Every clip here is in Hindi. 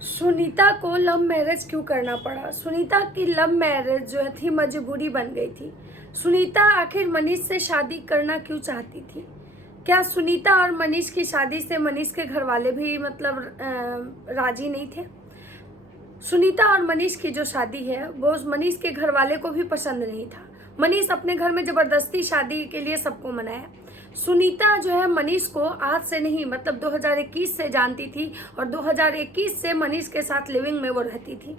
सुनीता को लव मैरिज क्यों करना पड़ा? सुनीता की लव मैरिज जो थी मजबूरी बन गई थी। सुनीता आखिर मनीष से शादी करना क्यों चाहती थी? क्या सुनीता और मनीष की शादी से मनीष के घर वाले भी राजी नहीं थे? सुनीता और मनीष की जो शादी है वो मनीष के घर वाले को भी पसंद नहीं था। मनीष अपने घर में जबरदस्ती शादी के लिए सबको मनाया। सुनीता जो है मनीष को आज से नहीं 2021 से जानती थी और 2021 से मनीष के साथ लिविंग में वो रहती थी।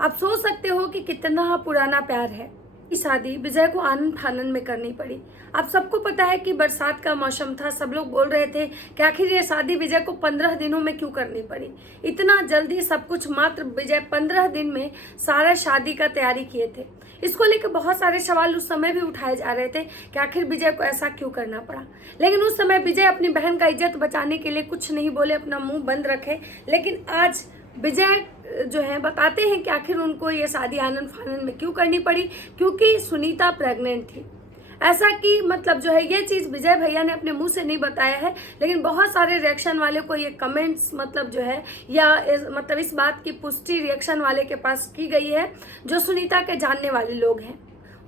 आप सोच सकते हो कि कितना पुराना प्यार है। ये शादी विजय को आनंद फानंद में करनी पड़ी। आप सबको पता है कि बरसात का मौसम था, सब लोग बोल रहे थे कि आखिर ये शादी विजय को 15 दिनों में क्यों करनी पड़ी, इतना जल्दी सब कुछ। मात्र विजय 15 दिन में सारा शादी का तैयारी किए थे। इसको लेकर बहुत सारे सवाल उस समय भी उठाए जा रहे थे कि आखिर विजय को ऐसा क्यों करना पड़ा। लेकिन उस समय विजय अपनी बहन का इज्जत बचाने के लिए कुछ नहीं बोले, अपना मुंह बंद रखे। लेकिन आज विजय जो है बताते हैं कि आखिर उनको ये शादी आनंद फानंद में क्यों करनी पड़ी, क्योंकि सुनीता प्रेग्नेंट थी। ऐसा कि जो है ये चीज़ विजय भैया ने अपने मुंह से नहीं बताया है, लेकिन बहुत सारे रिएक्शन वाले को ये कमेंट्स जो है या इस बात की पुष्टि रिएक्शन वाले के पास की गई है जो सुनीता के जानने वाले लोग हैं।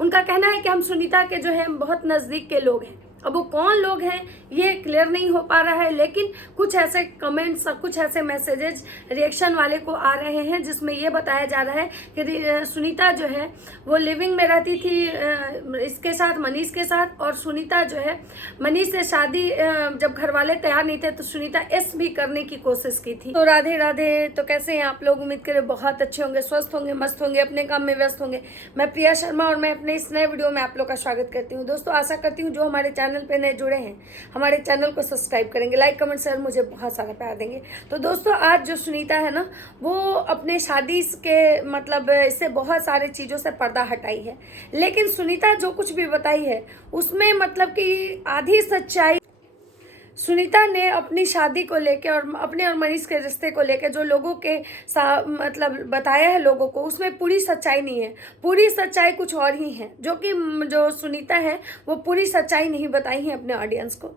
उनका कहना है कि हम सुनीता के जो है बहुत नज़दीक के लोग हैं। अब वो कौन लोग हैं ये क्लियर नहीं हो पा रहा है, लेकिन कुछ ऐसे कमेंट्स, कुछ ऐसे मैसेजेस रिएक्शन वाले को आ रहे हैं जिसमें ये बताया जा रहा है कि सुनीता जो है वो लिविंग में रहती थी इसके साथ, मनीष के साथ। और सुनीता जो है मनीष से शादी जब घर वाले तैयार नहीं थे तो सुनीता भी करने की कोशिश की थी। तो राधे राधे। तो कैसे हैं आप लोग? उम्मीद करें बहुत अच्छे होंगे, स्वस्थ होंगे, मस्त होंगे, अपने काम में व्यस्त होंगे। मैं प्रिया शर्मा और मैं अपने इस नए वीडियो में आप लोग का स्वागत करती हूँ। दोस्तों आशा करती हूँ जो हमारे चैनल पे नए जुड़े हैं हमारे चैनल को सब्सक्राइब करेंगे, लाइक कमेंट शेयर मुझे बहुत सारा प्यार देंगे। तो दोस्तों आज जो सुनीता है ना वो अपने शादी के इससे बहुत सारे चीज़ों से पर्दा हटाई है। लेकिन सुनीता जो कुछ भी बताई है उसमें कि आधी सच्चाई सुनीता ने अपनी शादी को लेकर और अपने और मनीष के रिश्ते को लेकर जो लोगों के बताया है लोगों को, उसमें पूरी सच्चाई नहीं है। पूरी सच्चाई कुछ और ही है, जो सुनीता है वो पूरी सच्चाई नहीं बताई है अपने ऑडियंस को।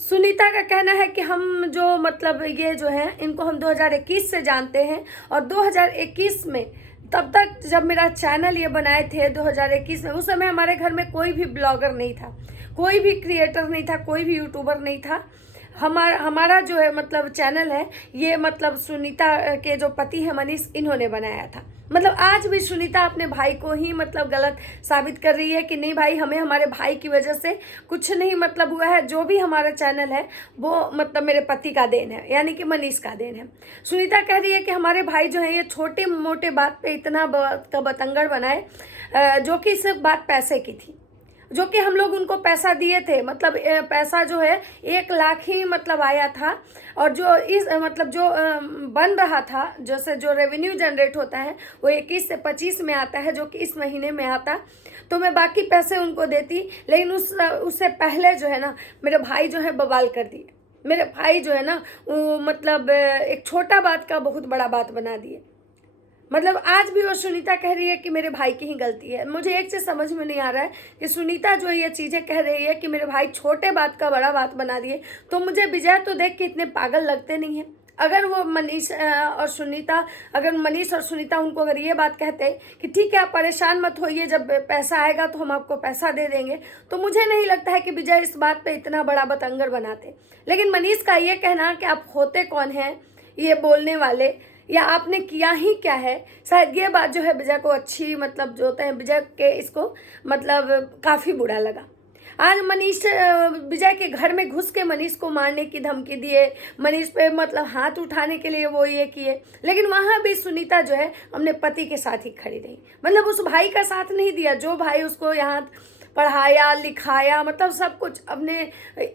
सुनीता का कहना है कि हम जो ये जो है इनको हम 2021 से जानते हैं और 2021 में तब तक जब मेरा चैनल ये बनाए थे 2021 में, उस समय हमारे घर में कोई भी ब्लॉगर नहीं था, कोई भी क्रिएटर नहीं था, कोई भी यूट्यूबर नहीं था। हमारा जो है चैनल है ये सुनीता के जो पति है मनीष, इन्होंने बनाया था। आज भी सुनीता अपने भाई को ही गलत साबित कर रही है कि नहीं भाई, हमें हमारे भाई की वजह से कुछ नहीं हुआ है। जो भी हमारा चैनल है वो मेरे पति का देन है, यानी कि मनीष का देन है। सुनीता कह रही है कि हमारे भाई जो है ये छोटे मोटे बात पे इतना बतंगड़ बनाए, जो कि सिर्फ बात पैसे की थी, जो कि हम लोग उनको पैसा दिए थे। पैसा जो है 1 लाख ही आया था। और जो जो बन रहा था, जैसे जो रेवेन्यू जनरेट होता है वो 21 से 25 में आता है, जो कि इस महीने में आता, तो मैं बाकी पैसे उनको देती। लेकिन उससे पहले जो है ना मेरे भाई जो है बवाल कर दिए। मेरे भाई जो है ना वो एक छोटा बात का बहुत बड़ा बात बना दिए। आज भी वो सुनीता कह रही है कि मेरे भाई की ही गलती है। मुझे एक चीज़ समझ में नहीं आ रहा है कि सुनीता जो ये चीज़ें कह रही है कि मेरे भाई छोटे बात का बड़ा बात बना दिए, तो मुझे विजय तो देख के इतने पागल लगते नहीं हैं। अगर वो मनीष और सुनीता उनको अगर ये बात कहते कि ठीक है आप परेशान मत होइए, जब पैसा आएगा तो हम आपको पैसा दे देंगे, तो मुझे नहीं लगता है कि विजय इस बात पे इतना बड़ा बतंगड़ बनाते। लेकिन मनीष का ये कहना कि आप होते कौन हैं ये बोलने वाले, या आपने किया ही क्या है, शायद ये बात जो है विजय को अच्छी जो होते हैं विजय के इसको काफ़ी बुरा लगा। आज मनीष विजय के घर में घुस के मनीष को मारने की धमकी दिए, मनीष पे हाथ उठाने के लिए वो ये किए। लेकिन वहाँ भी सुनीता जो है अपने पति के साथ ही खड़ी रही। उस भाई का साथ नहीं दिया जो भाई उसको यहाँ पढ़ाया लिखाया, सब कुछ अपने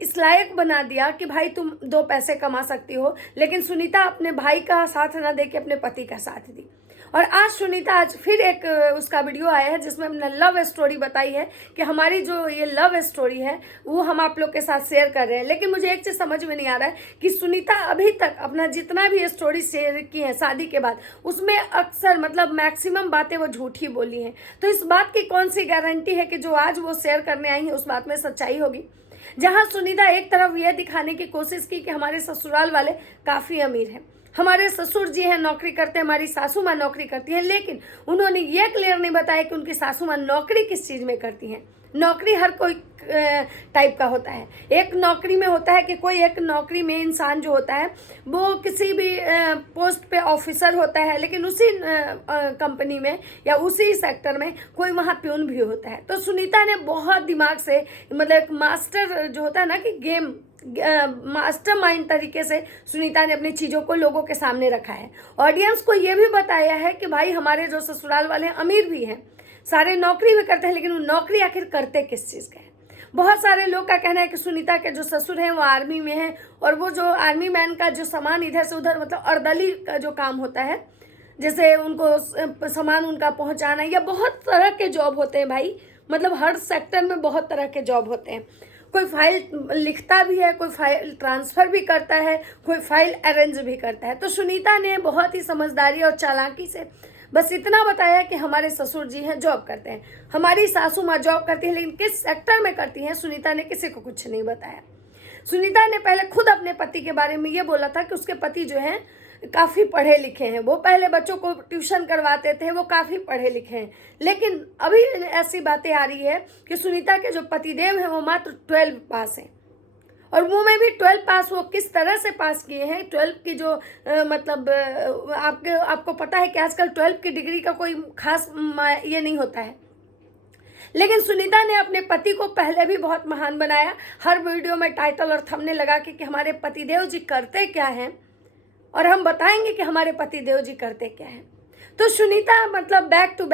इस लायक बना दिया कि भाई तुम 2 पैसे कमा सकती हो। लेकिन सुनीता अपने भाई का साथ ना दे के अपने पति का साथ दी। और आज सुनीता फिर एक उसका वीडियो आया है जिसमें हमने लव स्टोरी बताई है कि हमारी जो ये लव स्टोरी है वो हम आप लोग के साथ शेयर कर रहे हैं। लेकिन मुझे एक चीज़ समझ में नहीं आ रहा है कि सुनीता अभी तक अपना जितना भी स्टोरी शेयर की है शादी के बाद, उसमें अक्सर मैक्सिमम बातें वो झूठी बोली हैं। तो इस बात की कौन सी गारंटी है कि जो आज वो शेयर करने आई है उस बात में सच्चाई होगी? जहाँ सुनीता एक तरफ यह दिखाने की कोशिश की कि हमारे ससुराल वाले काफ़ी अमीर हैं, हमारे ससुर जी हैं नौकरी करते हैं, हमारी सासू माँ नौकरी करती हैं, लेकिन उन्होंने ये क्लियर नहीं बताया कि उनकी सासू माँ नौकरी किस चीज़ में करती हैं। नौकरी हर कोई टाइप का होता है। एक नौकरी में होता है कि कोई एक नौकरी में इंसान जो होता है वो किसी भी पोस्ट पे ऑफिसर होता है, लेकिन उसी कंपनी में या उसी सेक्टर में कोई वहाँ प्यून भी होता है। तो सुनीता ने बहुत दिमाग से, मतलब एक मास्टर जो होता है ना कि गेम मास्टर माइंड तरीके से सुनीता ने अपनी चीज़ों को लोगों के सामने रखा है। ऑडियंस को ये भी बताया है कि भाई हमारे जो ससुराल वाले हैं अमीर भी हैं, सारे नौकरी भी करते हैं, लेकिन वो नौकरी आखिर करते किस चीज़ का है। बहुत सारे लोग का कहना है कि सुनीता के जो ससुर हैं वो आर्मी में हैं, और वो जो आर्मी मैन का जो सामान इधर से उधर, मतलब अर्दली का जो काम होता है, जैसे उनको सामान उनका पहुंचाना, या बहुत तरह के जॉब होते हैं भाई, मतलब हर सेक्टर में बहुत तरह के जॉब होते हैं। कोई फाइल लिखता भी है, कोई फाइल ट्रांसफ़र भी करता है, कोई फाइल अरेंज भी करता है। तो सुनीता ने बहुत ही समझदारी और चालाकी से बस इतना बताया कि हमारे ससुर जी हैं जॉब करते हैं, हमारी सासू माँ जॉब करती है, लेकिन किस सेक्टर में करती हैं सुनीता ने किसी को कुछ नहीं बताया। सुनीता ने पहले खुद अपने पति के बारे में ये बोला था कि उसके पति जो हैं काफ़ी पढ़े लिखे हैं, वो पहले बच्चों को ट्यूशन करवाते थे, वो काफ़ी पढ़े लिखे हैं। लेकिन अभी ऐसी बातें आ रही है कि सुनीता के जो पतिदेव हैं वो मात्र 12 पास हैं, और वो में भी 12 पास वो किस तरह से पास किए हैं। 12 की जो मतलब आपको पता है कि आजकल 12 की डिग्री का कोई खास ये नहीं होता है, लेकिन सुनीता ने अपने पति को पहले भी बहुत महान बनाया। हर वीडियो में टाइटल और थंबनेल लगा के कि हमारे पतिदेव जी करते क्या हैं, और हम बताएंगे कि हमारे पतिदेव जी करते क्या हैं। तो सुनीता मतलब बैक टू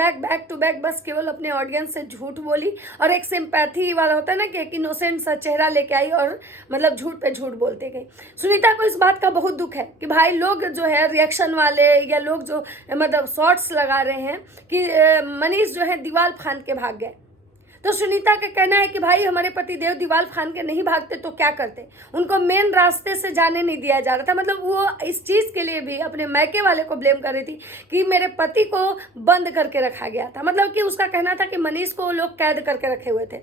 बैक बस केवल अपने ऑडियंस से झूठ बोली, और एक सिंपैथी वाला होता है ना कि एक इनोसेंट सा चेहरा लेके आई और मतलब झूठ पे झूठ बोलते गई। सुनीता को इस बात का बहुत दुख है कि भाई लोग जो है रिएक्शन वाले या लोग जो मतलब शॉर्ट्स लगा रहे हैं कि मनीष जो है दीवार फांद के भाग गए। तो सुनीता का कहना है कि भाई हमारे पतिदेव दीवार फांद के नहीं भागते तो क्या करते, उनको मेन रास्ते से जाने नहीं दिया जा रहा था। मतलब वो इस चीज़ के लिए भी अपने मायके वाले को ब्लेम कर रही थी कि मेरे पति को बंद करके रखा गया था। मतलब कि उसका कहना था कि मनीष को लोग कैद करके रखे हुए थे,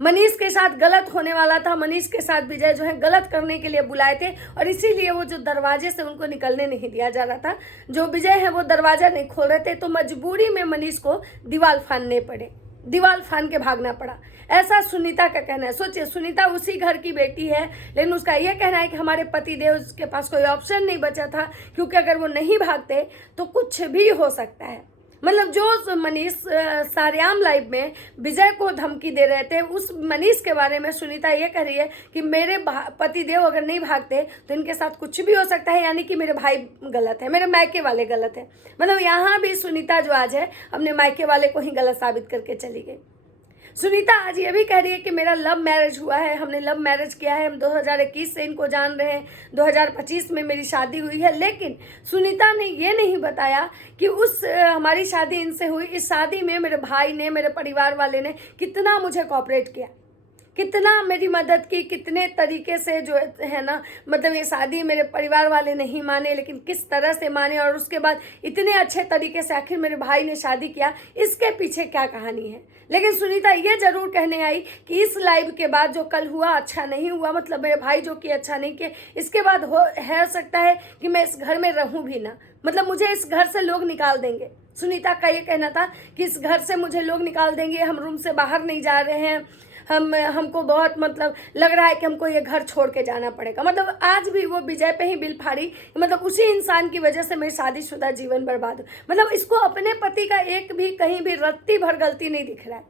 मनीष के साथ गलत होने वाला था, मनीष के साथ विजय जो है गलत करने के लिए बुलाए थे, और इसीलिए वो जो दरवाजे से उनको निकलने नहीं दिया जा रहा था, जो विजय है वो दरवाज़ा नहीं खोल रहे थे, तो मजबूरी में मनीष को दीवार फांदने पड़े, दीवार फांद के भागना पड़ा। ऐसा सुनीता का कहना है। सोचिए, सुनीता उसी घर की बेटी है, लेकिन उसका यह कहना है कि हमारे पतिदेव के पास कोई ऑप्शन नहीं बचा था, क्योंकि अगर वो नहीं भागते तो कुछ भी हो सकता है। मतलब जो मनीष सारेआम लाइव में विजय को धमकी दे रहे थे, उस मनीष के बारे में सुनीता ये कह रही है कि मेरे पतिदेव अगर नहीं भागते तो इनके साथ कुछ भी हो सकता है, यानी कि मेरे भाई गलत है, मेरे मायके वाले गलत है। मतलब यहाँ भी सुनीता जो आज है अपने मायके वाले को ही गलत साबित करके चली गई। सुनीता आज ये भी कह रही है कि मेरा लव मैरिज हुआ है, हमने लव मैरिज किया है, हम 2021 से इनको जान रहे हैं, 2025 में मेरी शादी हुई है। लेकिन सुनीता ने ये नहीं बताया कि उस हमारी शादी इनसे हुई, इस शादी में मेरे भाई ने, मेरे परिवार वाले ने कितना मुझे कोऑपरेट किया, कितना मेरी मदद की, कितने तरीके से जो है ना, मतलब ये शादी मेरे परिवार वाले नहीं माने, लेकिन किस तरह से माने, और उसके बाद इतने अच्छे तरीके से आखिर मेरे भाई ने शादी किया, इसके पीछे क्या कहानी है। लेकिन सुनीता ये जरूर कहने आई कि इस लाइव के बाद जो कल हुआ अच्छा नहीं हुआ, मतलब मेरे भाई जो कि अच्छा नहीं किए, इसके बाद हो सकता है कि मैं इस घर में रहूं भी ना, मतलब मुझे इस घर से लोग निकाल देंगे। सुनीता का ये कहना था कि इस घर से मुझे लोग निकाल देंगे, हम रूम से बाहर नहीं जा रहे हैं, हमको बहुत मतलब लग रहा है कि हमको ये घर छोड़ के जाना पड़ेगा। मतलब आज भी वो विजय पे ही बिल फाड़ी, मतलब उसी इंसान की वजह से मेरी शादीशुदा जीवन बर्बाद हो। मतलब इसको अपने पति का एक भी कहीं भी रत्ती भर गलती नहीं दिख रहा है।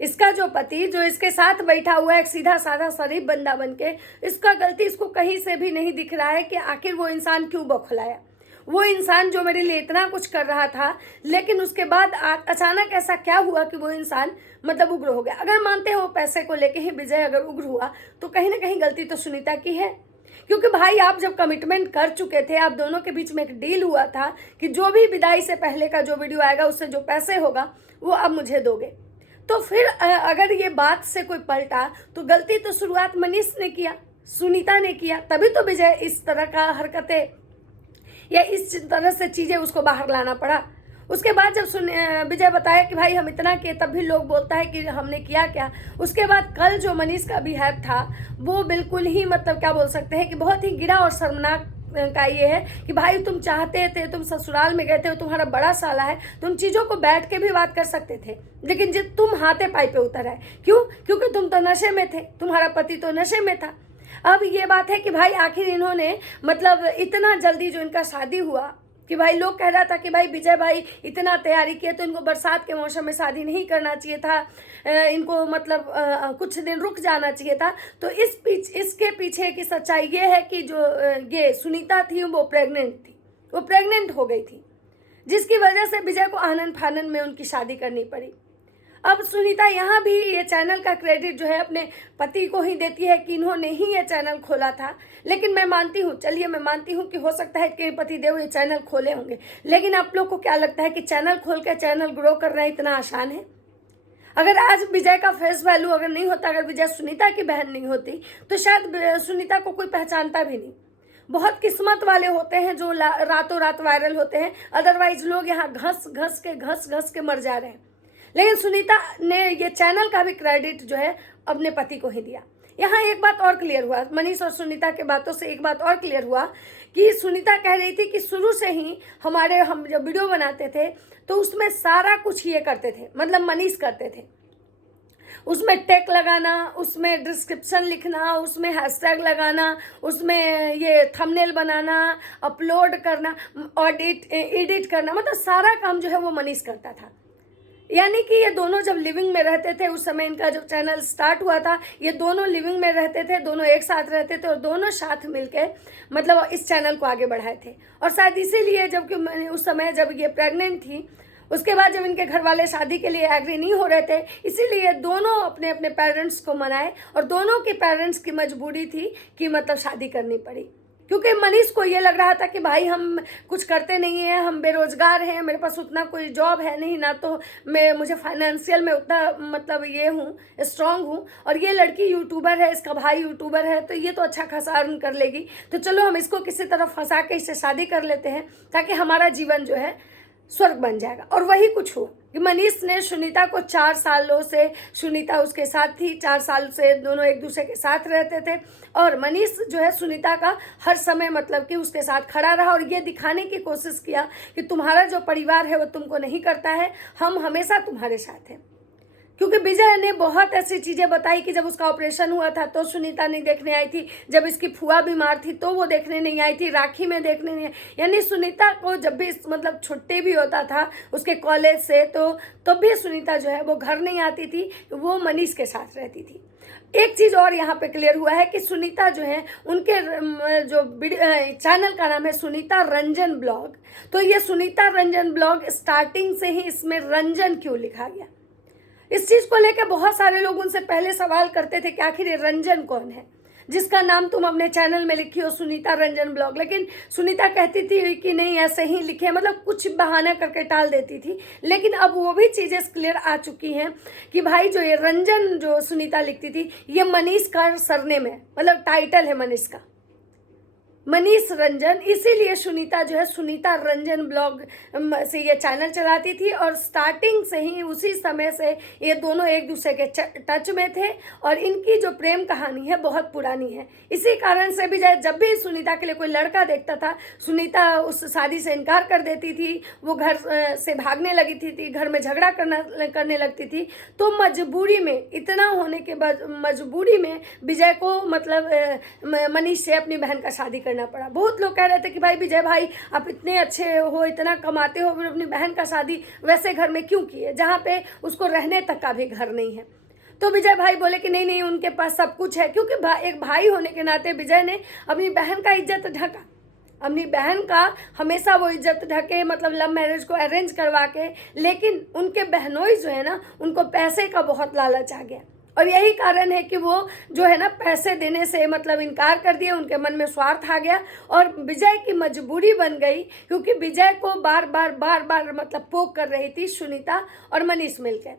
इसका जो पति जो इसके साथ बैठा हुआ है, एक सीधा साधा शरीफ बंदा बन के, इसका गलती इसको कहीं से भी नहीं दिख रहा है कि आखिर वो इंसान क्यों बौखलाया। वो इंसान जो मेरे लिए इतना कुछ कर रहा था, लेकिन उसके बाद अचानक ऐसा क्या हुआ कि वो इंसान मतलब उग्र हो गया। अगर मानते हो पैसे को लेके ही विजय अगर उग्र हुआ, तो कहीं ना कहीं गलती तो सुनीता की है, क्योंकि भाई आप जब कमिटमेंट कर चुके थे, आप दोनों के बीच में एक डील हुआ था कि जो भी विदाई से पहले का जो वीडियो आएगा उससे जो पैसे होगा वो आप मुझे दोगे। तो फिर अगर ये बात से कोई पलटा तो गलती तो शुरुआत मनीष ने किया, सुनीता ने किया, तभी तो विजय इस तरह का हरकतें या इस तरह से चीज़ें उसको बाहर लाना पड़ा। उसके बाद जब विजय बताया कि भाई हम इतना किए, तब भी लोग बोलता है कि हमने किया क्या। उसके बाद कल जो मनीष का बिहेव था वो बिल्कुल ही मतलब क्या बोल सकते हैं कि बहुत ही गिरा और शर्मनाक का ये है कि भाई तुम चाहते थे, तुम ससुराल में गए थे, तुम्हारा बड़ा साला है, तुम चीज़ों को बैठ के भी बात कर सकते थे, लेकिन जब तुम हाथे पाई पे उतर आए, क्यों? क्योंकि तुम तो नशे में थे, तुम्हारा पति तो नशे में था। अब ये बात है कि भाई आखिर इन्होंने मतलब इतना जल्दी जो इनका शादी हुआ कि भाई लोग कह रहा था कि भाई विजय भाई इतना तैयारी किए तो इनको बरसात के मौसम में शादी नहीं करना चाहिए था, इनको मतलब कुछ दिन रुक जाना चाहिए था। तो इसके पीछे की सच्चाई ये है कि जो ये सुनीता थी वो प्रेग्नेंट हो गई थी, जिसकी वजह से विजय को आनन फानन में उनकी शादी करनी पड़ी। अब सुनीता यहाँ भी ये चैनल का क्रेडिट जो है अपने पति को ही देती है कि इन्होंने ही ये चैनल खोला था, लेकिन मैं मानती हूँ, चलिए मैं मानती हूँ कि हो सकता है कि पति देव ये चैनल खोले होंगे, लेकिन आप लोग को क्या लगता है कि चैनल खोल के चैनल ग्रो करना इतना आसान है? अगर आज विजय का फेस वैल्यू अगर नहीं होता, अगर विजय सुनीता की बहन नहीं होती, तो शायद सुनीता को कोई पहचानता भी नहीं। बहुत किस्मत वाले होते हैं जो रातों रात वायरल होते हैं, अदरवाइज लोग यहाँ घस घस के मर जा रहे हैं। लेकिन सुनीता ने ये चैनल का भी क्रेडिट जो है अपने पति को ही दिया। यहाँ एक बात और क्लियर हुआ, मनीष और सुनीता के बातों से एक बात और क्लियर हुआ कि सुनीता कह रही थी कि शुरू से ही हम जब वीडियो बनाते थे तो उसमें सारा कुछ ये करते थे, मतलब मनीष करते थे। उसमें टैग लगाना, उसमें डिस्क्रिप्शन लिखना, उसमें हैशटैग लगाना, उसमें ये थंबनेल बनाना, अपलोड करना, एडिट करना, मतलब सारा काम जो है वो मनीष करता था। यानी कि ये दोनों जब लिविंग में रहते थे, उस समय इनका जो चैनल स्टार्ट हुआ था, ये दोनों लिविंग में रहते थे, दोनों एक साथ रहते थे और दोनों साथ मिलके मतलब इस चैनल को आगे बढ़ाए थे। और शायद इसीलिए जबकि उस समय जब ये प्रेग्नेंट थी, उसके बाद जब इनके घर वाले शादी के लिए एग्री नहीं हो रहे थे, इसीलिए दोनों अपने अपने पेरेंट्स को मनाए और दोनों के पेरेंट्स की मजबूरी थी कि मतलब शादी करनी पड़ी। क्योंकि मनीष को ये लग रहा था कि भाई हम कुछ करते नहीं हैं, हम बेरोजगार हैं, मेरे पास उतना कोई जॉब है नहीं, ना तो मुझे फाइनेंशियल में उतना मतलब ये हूँ, स्ट्रांग हूँ, और ये लड़की यूट्यूबर है, इसका भाई यूट्यूबर है, तो ये तो अच्छा खासा अर्न कर लेगी, तो चलो हम इसको किसी तरह फंसा के इससे शादी कर लेते हैं ताकि हमारा जीवन जो है स्वर्ग बन जाएगा। और वही कुछ हुआ कि मनीष ने सुनीता को 4 सालों से, सुनीता उसके साथ थी, 4 साल से दोनों एक दूसरे के साथ रहते थे, और मनीष जो है सुनीता का हर समय मतलब कि उसके साथ खड़ा रहा और ये दिखाने की कोशिश किया कि तुम्हारा जो परिवार है वो तुमको नहीं करता है, हम हमेशा तुम्हारे साथ हैं। क्योंकि विजय ने बहुत ऐसी चीज़ें बताई कि जब उसका ऑपरेशन हुआ था तो सुनीता नहीं देखने आई थी, जब इसकी फुआ बीमार थी तो वो देखने नहीं आई थी, राखी में देखने नहीं आई, यानी सुनीता को जब भी मतलब छुट्टी भी होता था उसके कॉलेज से तो तब भी सुनीता जो है वो घर नहीं आती थी, वो मनीष के साथ रहती थी। एक चीज़ और यहाँ पे क्लियर हुआ है कि सुनीता जो है उनके जो चैनल का नाम है सुनीता रंजन ब्लॉग, तो ये सुनीता रंजन ब्लॉग स्टार्टिंग से ही इसमें रंजन क्यों लिखा गया, इस चीज़ को लेकर बहुत सारे लोग उनसे पहले सवाल करते थे कि आखिर ये रंजन कौन है जिसका नाम तुम अपने चैनल में लिखी हो सुनीता रंजन ब्लॉग। लेकिन सुनीता कहती थी कि नहीं ऐसे ही लिखे, मतलब कुछ बहाना करके टाल देती थी। लेकिन अब वो भी चीज़ें क्लियर आ चुकी हैं कि भाई जो ये रंजन जो सुनीता लिखती थी ये मनीष का सरनेम है, मतलब टाइटल है मनीष का, मनीष रंजन, इसीलिए सुनीता जो है सुनीता रंजन ब्लॉग से ये चैनल चलाती थी और स्टार्टिंग से ही उसी समय से ये दोनों एक दूसरे के टच में थे और इनकी जो प्रेम कहानी है बहुत पुरानी है। इसी कारण से भी जब भी सुनीता के लिए कोई लड़का देखता था सुनीता उस शादी से इनकार कर देती थी, वो घर से भागने लगी थी, घर में झगड़ा करने लगती थी। तो मजबूरी में, इतना होने के बाद मजबूरी में विजय को मतलब मनीष से अपनी बहन का शादी करना पड़ा। बहुत लोग कह रहे थे कि भाई विजय भाई आप इतने अच्छे हो, इतना कमाते हो, फिर अपनी बहन का शादी वैसे घर में क्यों किए जहाँ पे उसको रहने तक का भी घर नहीं है। तो विजय भाई बोले कि नहीं उनके पास सब कुछ है, क्योंकि एक भाई होने के नाते विजय ने अपनी बहन का इज्जत ढका, अपनी बहन का हमेशा वो इज्जत ढके, मतलब लव मैरिज को अरेंज करवा के। लेकिन उनके बहनोई जो है ना उनको पैसे का बहुत लालच आ गया और यही कारण है कि वो जो है ना पैसे देने से मतलब इनकार कर दिए, उनके मन में स्वार्थ आ गया और विजय की मजबूरी बन गई, क्योंकि विजय को बार बार मतलब पोक कर रही थी सुनीता और मनीष मिलकर।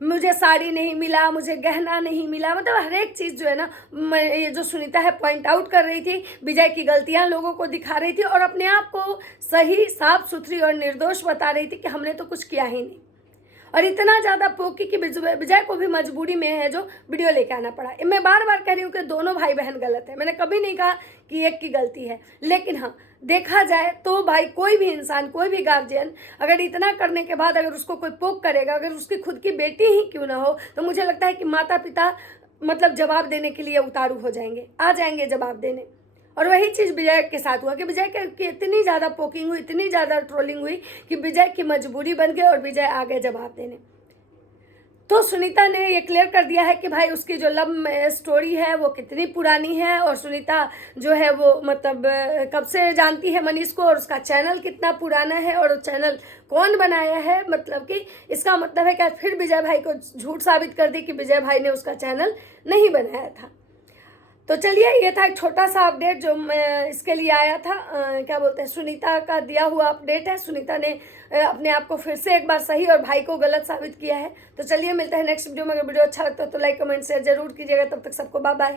मुझे साड़ी नहीं मिला, मुझे गहना नहीं मिला, मतलब हर एक चीज़ जो है ना ये जो सुनीता है पॉइंट आउट कर रही थी, विजय की गलतियां लोगों को दिखा रही थी और अपने आप को सही, साफ सुथरी और निर्दोष बता रही थी कि हमने तो कुछ किया ही नहीं। और इतना ज़्यादा पोकी कि विजय को भी मजबूरी में है जो वीडियो लेके आना पड़ा। मैं बार बार कह रही हूँ कि दोनों भाई बहन गलत है, मैंने कभी नहीं कहा कि एक की गलती है, लेकिन हाँ देखा जाए तो भाई कोई भी इंसान, कोई भी गार्जियन अगर इतना करने के बाद अगर उसको कोई पोक करेगा, अगर उसकी खुद की बेटी ही क्यों ना हो, तो मुझे लगता है कि माता पिता मतलब जवाब देने के लिए उतारू हो जाएंगे, आ जाएंगे जवाब देने। और वही चीज़ विजय के साथ हुआ कि विजय की इतनी ज़्यादा पोकिंग हुई, इतनी ज़्यादा ट्रोलिंग हुई कि विजय की मजबूरी बन गई और विजय आ गए जवाब देने। तो सुनीता ने ये क्लियर कर दिया है कि भाई उसकी जो लव स्टोरी है वो कितनी पुरानी है, और सुनीता जो है वो मतलब कब से जानती है मनीष को, और उसका चैनल कितना पुराना है और चैनल कौन बनाया है। मतलब कि इसका मतलब है कि फिर विजय भाई को झूठ साबित कर दी कि विजय भाई ने उसका चैनल नहीं बनाया था। तो चलिए, ये था एक छोटा सा अपडेट जो मैं इसके लिए आया था। क्या बोलते हैं, सुनीता का दिया हुआ अपडेट है। सुनीता ने अपने आप को फिर से एक बार सही और भाई को गलत साबित किया है। तो चलिए मिलते हैं नेक्स्ट वीडियो में। अगर वीडियो अच्छा लगता है तो लाइक कमेंट शेयर जरूर कीजिएगा। तब तक सबको बाय बाय।